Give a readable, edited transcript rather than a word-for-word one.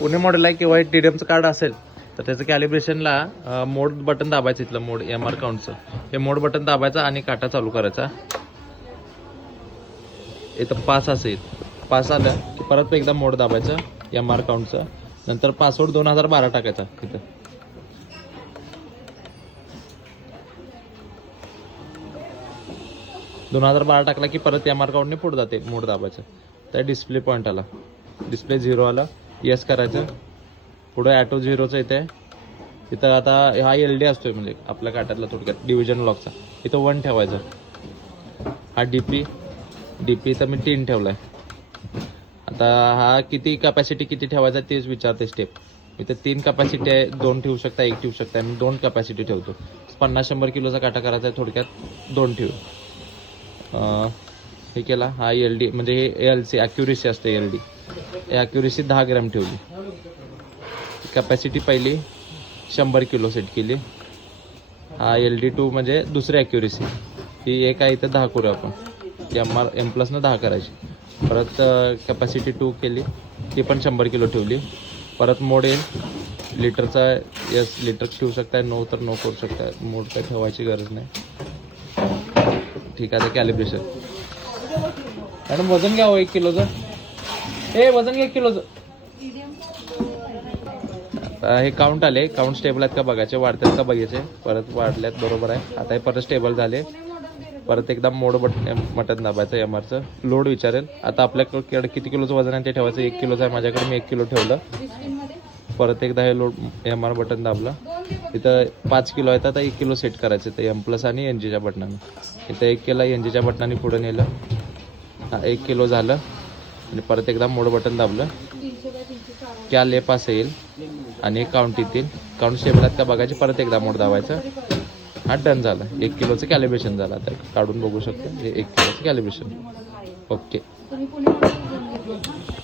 Pune model आहे किंवा TDMचं card असेल तर त्याचं कॅलिब्रेशनला मोड बटन दाबायचं, इथलं मोड MR काउंटचं हे मोड बटन दाबायचं आणि काटा चालू करायचा. इथं 5 असेल, 5 आलं की परत एकदा मोड दाबायचं MR काउंटचं. नंतर पासवर्ड 2012 टाकायचा तिथं. टाकला की परत MR काउंटने पुढे जाते, मोड दाबायचं. त्या डिस्प्ले पॉईंट आला, डिस्प्ले 0 आला, येस करायचं. पुढे ॲटो 0चं येते. इथं आता हा LD असतोय म्हणजे आपल्या काट्यातला थोडक्यात डिव्हिजन लॉकचा. इथं 1 ठेवायचं. हा DP तर मी 3 ठेवलाय. आता हा किती कॅपॅसिटी किती ठेवायचा तेच विचारते स्टेप. इथं 3 कॅपॅसिटी आहे, 2 ठेवू शकता, 1 ठेवू शकता. मी 2 कॅपॅसिटी ठेवतो. 50-100 किलोचा काटा करायचा आहे, थोडक्यात 2 ठेवू. हे केला. हा LD म्हणजे हे LC ॲक्युरेसी असते. LD ॲक्युरेसी 10 ग्रॅम ठेवली. कॅपॅसिटी पहिली 100 किलो सेट केली. हा LD2 म्हणजे दुसरी ॲक्युरेसी, ही एक आहे. इथं 10 करू आपण. M+न 10 करायची. परत कॅपॅसिटी 2 केली, ती पण 100 किलो ठेवली. परत मोड येईल लिटरचा. यस, लिटर ठेवू शकताय, नो तर नो करू शकताय. मोड काय ठेवायची गरज नाही. ठीक आहे. कॅलिब्रेशन मॅडम वजन घ्या 1 किलोचं. वजन घ्या 1 किलोचं. आता हे काउंट आले, काउंट स्टेबल आहेत का बघायचे, वाढतात का बघायचे. परत वाढल्यात, बरोबर आहे. आता हे परत स्टेबल झाले. परत एकदा मोड बटन दाबायचं MRचं. लोड विचारेल. आता आपल्याकडे किती किलोचं वजन आहे ते ठेवायचं. 1 किलोचं आहे माझ्याकडे, मी 1 किलो ठेवलं. परत एकदा हे लोड MR बटन दाबलं. इथं 5 किलो आहे, आता 1 किलो सेट करायचं. ते M+ आणि NGच्या बटनाने. इथं 1 केला, NGच्या बटनाने पुढे नेलं. हा 1 किलो झालं. आणि परत एकदा मोड बटन दाबलं. क्या लेप असं येईल आणि काउंट येतील. काउंट स्टेबल आहेत का बघायचे. परत एकदा मोड दाबायचं. हा डन झालं. 1 किलोचं कॅलिब्रेशन झालं. आता काढून बघू शकतो. हे 1 किलोचं कॅलिब्रेशन. ओके.